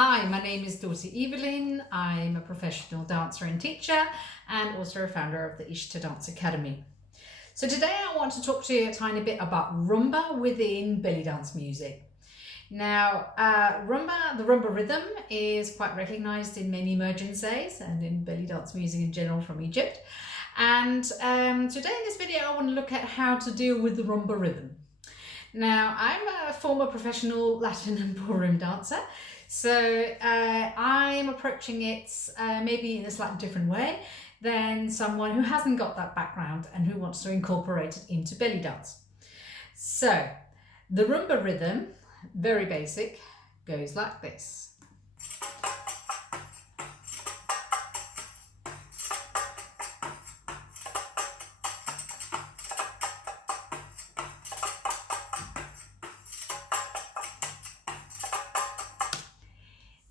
Hi, my name is Dorothy Evelyn. I'm a professional dancer and teacher and also a founder of the Ishta Dance Academy. So today I want to talk to you a tiny bit about rumba within belly dance music. Now, the rumba rhythm is quite recognized in many emergencies and in belly dance music in general from Egypt. And today in this video I want to look at how to deal with the rumba rhythm. Now, I'm a former professional Latin and ballroom dancer, so I'm approaching it maybe in a slightly different way than someone who hasn't got that background and who wants to incorporate it into belly dance. So, the rumba rhythm, very basic, goes like this.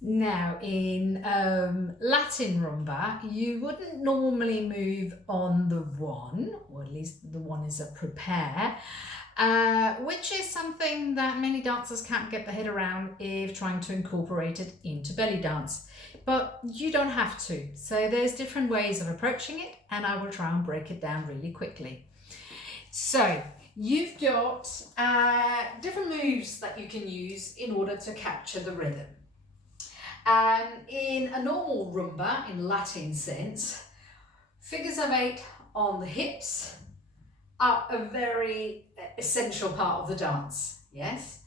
Now, in Latin rumba, you wouldn't normally move on the one, or at least the one is a prepare, which is something that many dancers can't get their head around if trying to incorporate it into belly dance. But you don't have to. So there's different ways of approaching it, and I will try and break it down really quickly. So you've got different moves that you can use in order to capture the rhythm. In a normal rumba, in Latin sense, figures of 8 on the hips are a very essential part of the dance, yes?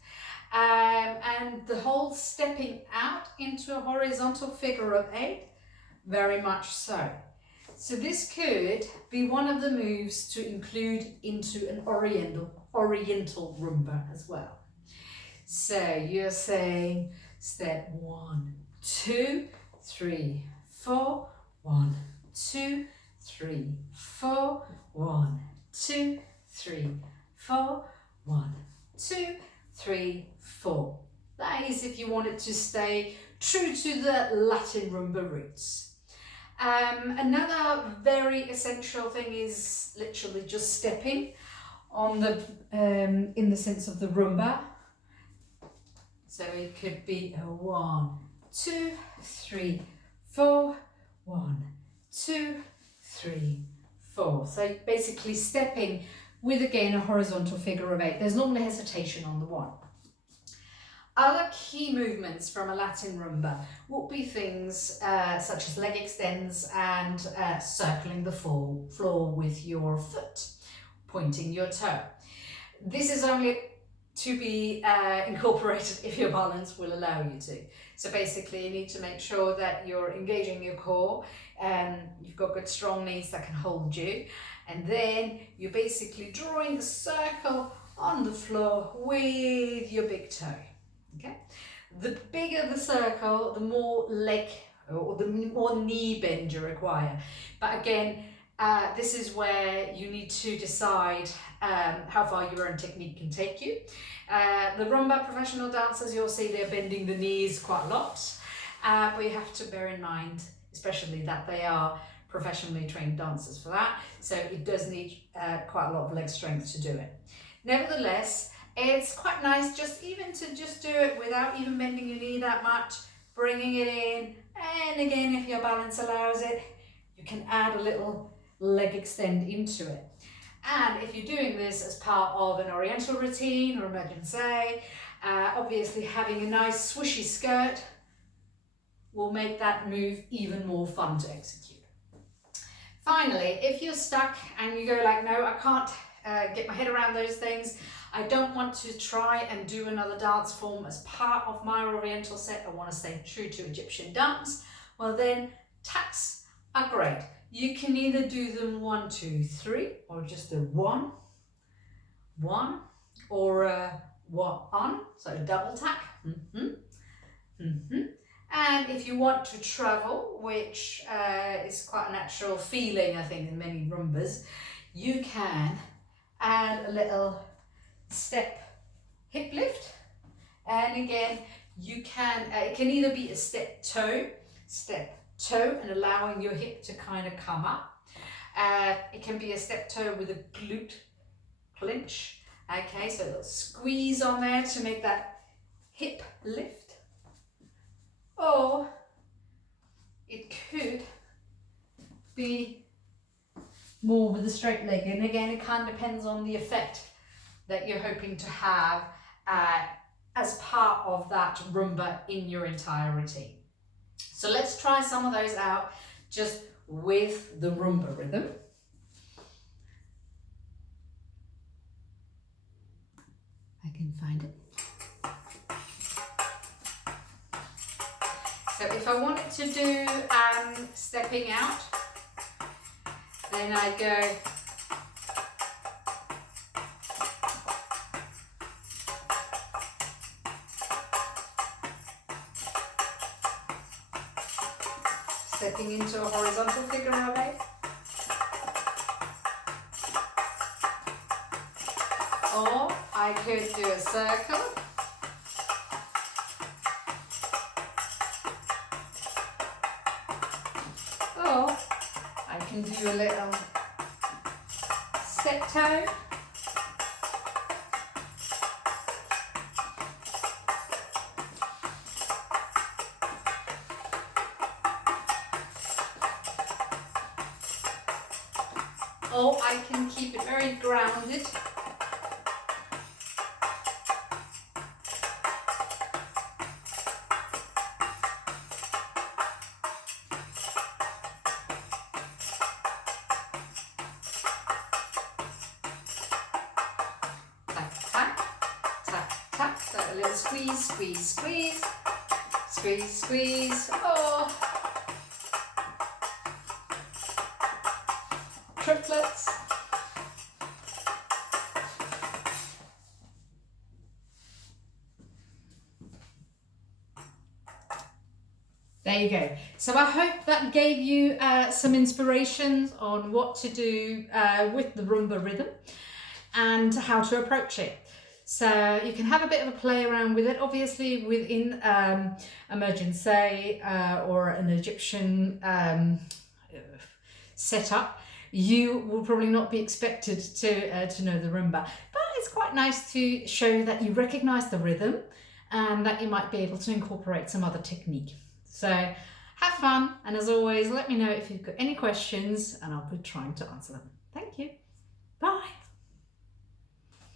And the whole stepping out into a horizontal figure of 8, very much so. So this could be one of the moves to include into an oriental rumba as well. So you're saying step 1, 2, 3, 4, 1, 2, 3, 4, 1, 2, 3, 4, 1, 2, 3, 4. That is if you want it to stay true to the Latin rumba roots. Another very essential thing is literally just stepping on the in the sense of the rumba. So it could be a 1, 2, 3, 4, 1, 2, 3, 4. So basically stepping with again a horizontal figure of 8. There's normally hesitation on the 1. Other key movements from a Latin rumba will be things such as leg extends and circling the floor with your foot, pointing your toe. This is only to be incorporated if your balance will allow you to. So basically you need to make sure that you're engaging your core and you've got good strong knees that can hold you, and then you're basically drawing a circle on the floor with your big toe. Okay, the bigger the circle, the more leg or the more knee bend you require. But again, this is where you need to decide how far your own technique can take you. The rumba professional dancers, you'll see they're bending the knees quite a lot, but you have to bear in mind, especially that they are professionally trained dancers for that, so it does need quite a lot of leg strength to do it. Nevertheless, it's quite nice just even to just do it without even bending your knee that much, bringing it in, and again, if your balance allows it, you can add a little leg extend into it. And if you're doing this as part of an oriental routine or emergency, obviously having a nice swishy skirt will make that move even more fun to execute. Finally, if you're stuck and you go like, no, I can't get my head around those things, I don't want to try and do another dance form as part of my oriental set, I want to stay true to Egyptian dance, well then taps are great. You can either do them 1, 2, 3, or just a 1, 1, or a 1, so a double tap. And if you want to travel, which is quite a natural feeling, I think, in many rumbas, you can add a little step hip lift. And again, you can, it can either be a step toe, and allowing your hip to kind of come up. It can be a step toe with a glute clinch. Okay, so a little squeeze on there to make that hip lift. or it could be more with a straight leg. And again, it kind of depends on the effect that you're hoping to have as part of that rumba in your entirety. So let's try some of those out just with the rumba rhythm. I can find it. So if I wanted to do stepping out, then I go stepping into a horizontal figure of 8. Or I could do a circle. Or I can do a little step toe. Or I can keep it very grounded. So a little squeeze, squeeze, squeeze, squeeze, squeeze, oh, triplets. There you go. So I hope that gave you some inspirations on what to do with the rumba rhythm and how to approach it. So you can have a bit of a play around with it. Obviously within emergency or an Egyptian setup, you will probably not be expected to know the rumba, but it's quite nice to show that you recognize the rhythm and that you might be able to incorporate some other technique. So have fun, and as always, let me know if you've got any questions and I'll be trying to answer them. Thank you. Bye.